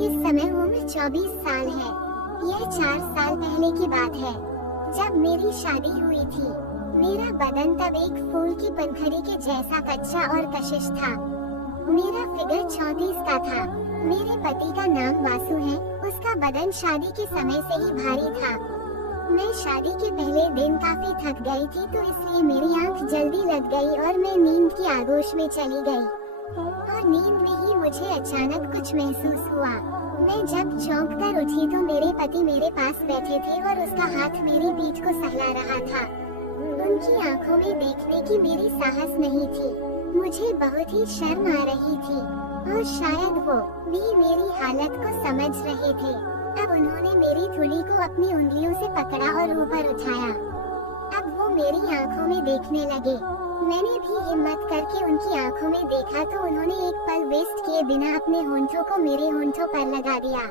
इस समय उम्र 24 साल है। यह 4 साल पहले की बात है, जब मेरी शादी हुई थी। मेरा बदन तब एक फूल की पंखुड़ी के जैसा कच्चा और कशिश था। मेरा फिगर 34 का था। मेरे पति का नाम वासु है। उसका बदन शादी के समय से ही भारी था। मैं शादी के पहले दिन काफी थक गई थी, तो इसलिए मेरी आंख जल्दी लग गई और मैं नींद की आगोश में चली गई। और नींद में ही मुझे अचानक कुछ महसूस हुआ। मैं जब चौंक कर उठी तो मेरे पति मेरे पास बैठे थे और उसका हाथ मेरी पीठ को सहला रहा था। उनकी आंखों में देखने की मेरी साहस नहीं थी। मुझे बहुत ही शर्म आ रही थी और शायद वो भी मेरी हालत को समझ रहे थे। अब उन्होंने मेरी थोड़ी को अपनी उंगलियों से पकड़ा और ऊपर उठाया। अब वो मेरी आंखों में देखने लगे। मैंने भी हिम्मत करके उनकी आंखों में देखा तो उन्होंने एक पल वेस्ट किए बिना अपने होंठों को मेरे होंठों पर लगा दिया।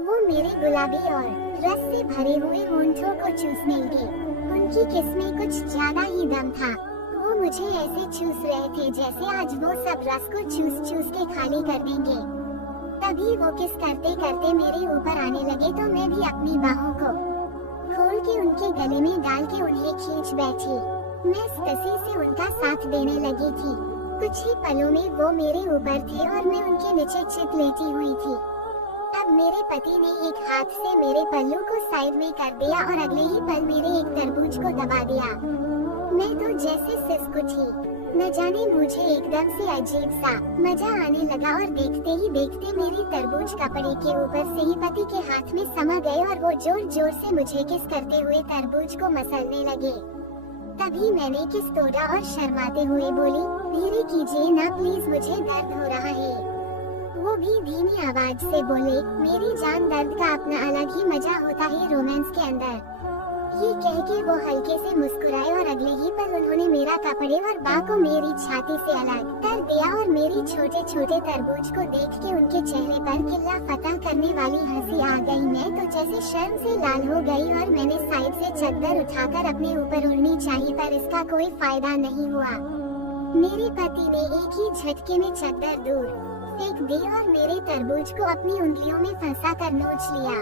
वो मेरे गुलाबी और रस से भरे हुए होंठों को चूसने लगे। उनकी किस में कुछ ज्यादा ही दम था। वो मुझे ऐसे चूस रहे थे जैसे आज वो सब रस को चूस के खाली कर देंगे। तभी वो किस करते करते मेरे ऊपर आने लगे तो मैं भी अपनी बाहों को खोल के उनके गले में डाल के उन्हें खींच बैठी। मैं स्पसी से उनका साथ देने लगी थी। कुछ ही पलों में वो मेरे ऊपर थे और मैं उनके नीचे चित लेटी हुई थी। अब मेरे पति ने एक हाथ से मेरे पल्लू को साइड में कर दिया और अगले ही पल मेरे एक तरबूज को दबा दिया। मैं तो जैसे सिसक उठी। न जाने मुझे एकदम से अजीब सा मजा आने लगा और देखते ही देखते मेरी तरबूज कपड़े के ऊपर से ही पति के हाथ में समा गए और वो जोर जोर से मुझे किस करते हुए तरबूज को मसलने लगे। तभी मैंने किस तोड़ा और शर्माते हुए बोली, धीरे कीजिए ना प्लीज, मुझे दर्द हो रहा है। वो भी धीमी आवाज से बोले, मेरी जान, दर्द का अपना अलग ही मजा होता है रोमांस के अंदर। ये कह के वो हल्के से मुस्कुराए और अगले ही पल उन्होंने मेरा कपड़े और बाह को मेरी छाती से अलग कर दिया और मेरी छोटे छोटे तरबूज को देख के उनके चेहरे पर किल्ला फतह करने वाली हंसी आ गई। मैं तो जैसे शर्म से लाल हो गई और मैंने साइड से चादर उठाकर अपने ऊपर उड़नी चाहिए, पर इसका कोई फायदा नहीं हुआ। मेरे पति ने एक ही झटके में चादर दूर फेंक दी और मेरे तरबूज को अपनी उंगलियों में फंसा कर नोच लिया।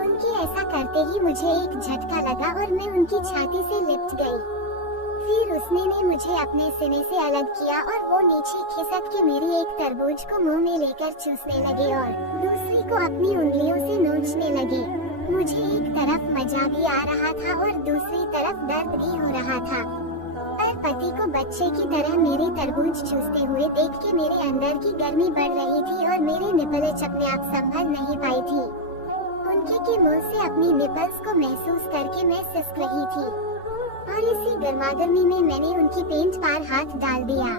उनके ऐसा करते ही मुझे एक झटका लगा और मैं उनकी छाती से लिपट गई। फिर उसने ने मुझे अपने सीने से अलग किया और वो नीचे खिसक के मेरी एक तरबूज को मुंह में लेकर चूसने लगे और दूसरी को अपनी उंगलियों से नोचने लगे। मुझे एक तरफ मजा भी आ रहा था और दूसरी तरफ दर्द भी हो रहा था। पर पति को बच्चे की तरह मेरी तरबूज चूसते हुए देख के मेरे अंदर की गर्मी बढ़ रही थी और मेरे निपल्स अपने आप संभल नहीं पाई थी। उनके के मुंह से अपनी निपल्स को महसूस करके मैं सिसक रही थी और इसी गर्मागर्मी में मैंने उनकी पेंट पर हाथ डाल दिया।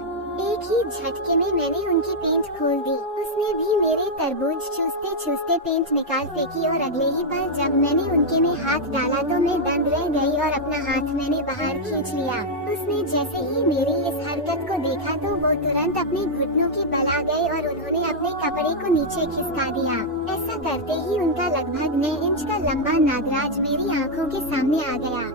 एक ही झटके में मैंने उनकी पेंट खोल दी। उसने भी मेरे तरबूज चूसते चूसते पेंट निकाल फेंकी और अगले ही पल जब मैंने उनके में हाथ डाला तो मैं दंग रह गई और अपना हाथ मैंने बाहर खींच लिया। उसने जैसे ही मेरी इस हरकत को देखा तो वो तुरंत अपने घुटनों के बल आ गए और उन्होंने अपने कपड़े को नीचे खिसका दिया। ऐसा करते ही उनका लगभग 9 इंच का लंबा नागराज मेरी आंखों के सामने आ गया।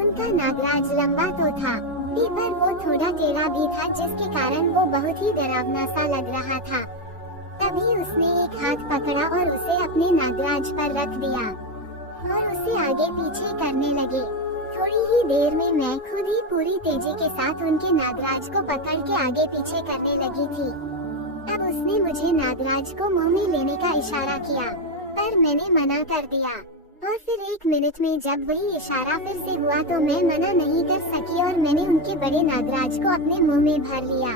उनका नागराज लंबा तो था पर वो थोड़ा टेढ़ा भी था, जिसके कारण वो बहुत ही डरावना सा लग रहा था। तभी उसने एक हाथ पकड़ा और उसे अपने नागराज पर रख दिया और उसे आगे पीछे करने लगे। थोड़ी ही देर में मैं खुद ही पूरी तेजी के साथ उनके नागराज को पकड़ के आगे पीछे करने लगी थी। अब उसने मुझे नागराज को मुंह में लेने का इशारा किया, पर मैंने मना कर दिया। और फिर 1 मिनट में जब वही इशारा फिर से हुआ तो मैं मना नहीं कर सकी और मैंने उनके बड़े नागराज को अपने मुंह में भर लिया।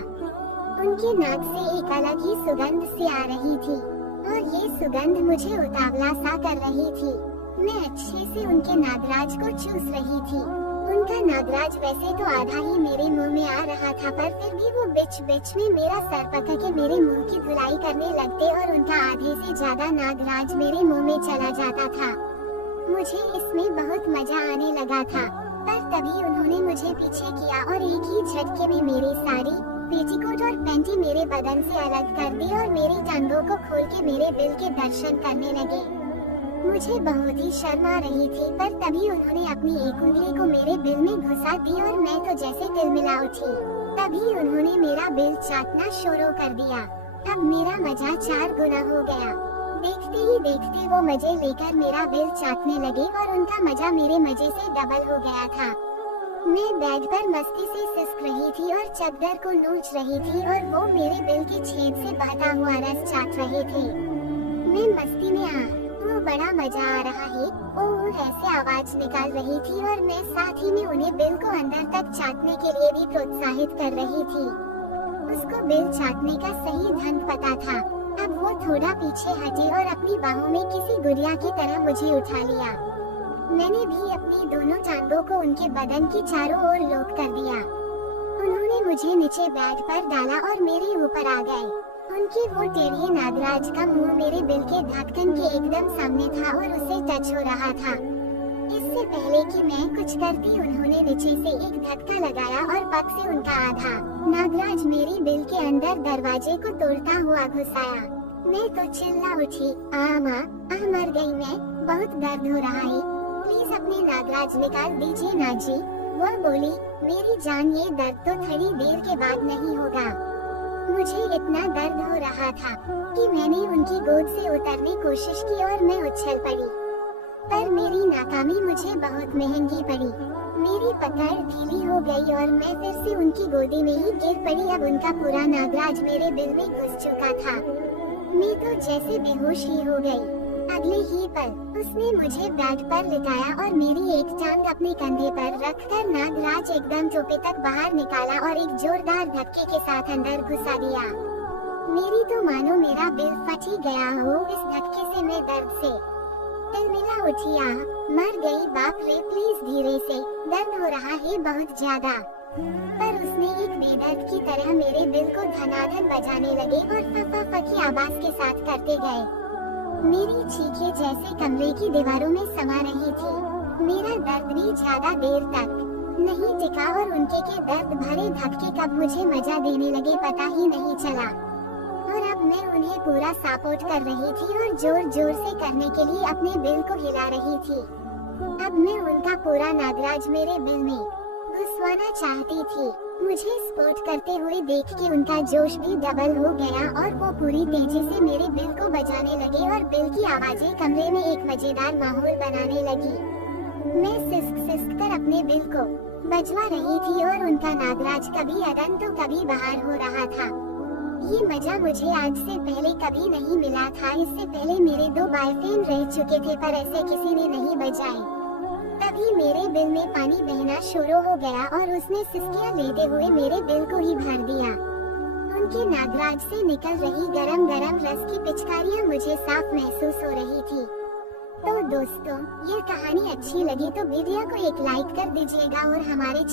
उनके नाक से एक अलग ही सुगंध सी आ रही थी और ये सुगंध मुझे उतावला सा कर रही थी। मैं अच्छे से उनके नागराज को चूस रही थी। उनका नागराज वैसे तो आधा ही मेरे मुंह में आ रहा था, पर फिर भी वो बीच बीच में मेरा सर पकड़ के मेरे मुंह की धुलाई करने लगते और उनका आधे से ज्यादा नागराज मेरे मुंह में चला जाता था। मुझे इसमें बहुत मजा आने लगा था, पर तभी उन्होंने मुझे पीछे किया और एक ही झटके में मेरी साड़ी, पेटीकोट और पैंटी मेरे बदन से अलग कर दी और मेरी टांगों को खोल के मेरे दिल के दर्शन करने लगे। मुझे बहुत ही शर्म आ रही थी, पर तभी उन्होंने अपनी एक उंगली को मेरे बिल में घुसा दी और मैं तो जैसे तिलमिला उठी। तभी उन्होंने मेरा बिल चाटना शुरू कर दिया। अब मेरा मजा 4 गुना हो गया। देखते ही देखते वो मजे लेकर मेरा बिल चाटने लगे और उनका मजा मेरे मजे से डबल हो गया था। मैं बेड पर मस्ती से सिसक रही थी और चादर को नोच रही थी और वो मेरे बिल के छेद से बहता हुआ रस चाट रहे थे। मैं मस्ती में वो बड़ा मजा आ रहा है, ओह ऐसे आवाज निकाल रही थी और मैं साथ ही में उन्हें बिल को अंदर तक चाटने के लिए भी प्रोत्साहित कर रही थी। उसको बिल चाटने का सही ढंग पता था। अब वो थोड़ा पीछे हटी और अपनी बाहों में किसी गुड़िया की तरह मुझे उठा लिया। मैंने भी अपनी दोनों टांगों को उनके बदन की चारों ओर लॉक कर दिया। उन्होंने मुझे नीचे बेड पर डाला और मेरे ऊपर आ गए। उनके वो टेढ़े नागराज का मुंह मेरे बिल के ढक्कन के एकदम सामने था और उसे टच हो रहा था। इससे पहले कि मैं कुछ करती उन्होंने नीचे से एक धक्का लगाया और पग से उनका आधा नागराज मेरे बिल के अंदर दरवाजे को तोड़ता हुआ घुसाया। मैं तो चिल्ला उठी, माँ, मर गई मैं, बहुत दर्द हो रहा है, प्लीज अपने नागराज निकाल दीजिए ना जी। वो बोली, मेरी जान ये दर्द तो थोड़ी देर के बाद नहीं होगा। मुझे इतना दर्द हो रहा था कि मैंने उनकी गोद से उतरने की कोशिश की और मैं उछल पड़ी, पर मेरी नाकामी मुझे बहुत महंगी पड़ी। मेरी पकड़ ढीली हो गई और मैं फिर से उनकी गोदी में ही गिर पड़ी। अब उनका पूरा नागराज मेरे दिल में घुस चुका था। मैं तो जैसे बेहोश ही हो गई। अगले ही पल उसने मुझे बेड पर लिटाया और मेरी एक टांग अपने कंधे पर रखकर नागराज एकदम चोपे तक बाहर निकाला और एक जोरदार धक्के के साथ अंदर घुसा दिया। मेरी तो मानो मेरा दिल फट ही गया हो इस धक्के से। मैं दर्द से तिलमिला उठी, मर गई बाप रे, प्लीज धीरे से, दर्द हो रहा है बहुत ज्यादा। पर उसने एक बेदर्द की तरह मेरे दिल को धनाधन बजाने लगे और फफा की आवाज के साथ करते गए। मेरी चीखें जैसे कमरे की दीवारों में समा रही थी। मेरा दर्द भी ज्यादा देर तक नहीं टिका और उनके के दर्द भरे धक्के कब मुझे मजा देने लगे पता ही नहीं चला। और अब मैं उन्हें पूरा सपोर्ट कर रही थी और जोर जोर से करने के लिए अपने बिल को हिला रही थी। अब मैं उनका पूरा नागराज मेरे बिल में घुसवाना चाहती थी। मुझे स्पोर्ट करते हुए देख के उनका जोश भी डबल हो गया और वो पूरी तेजी से मेरे बिल को बजाने लगे और बिल की आवाजें कमरे में एक मजेदार माहौल बनाने लगी। मैं सिसक कर अपने बिल को बजवा रही थी और उनका नागराज कभी अदन तो कभी बाहर हो रहा था। ये मजा मुझे आज से पहले कभी नहीं मिला था। इससे पहले मेरे 2 बॉयफ्रेंड रह चुके थे पर ऐसे किसी ने नहीं बजाए। तभी मेरे दिल में पानी बहना शुरू हो गया और उसने सिसकियां लेते हुए मेरे दिल को ही भर दिया। उनके नागराज से निकल रही गरम गरम रस की पिचकारियां मुझे साफ महसूस हो रही थी। तो दोस्तों, ये कहानी अच्छी लगी तो वीडियो को एक लाइक कर दीजिएगा और हमारे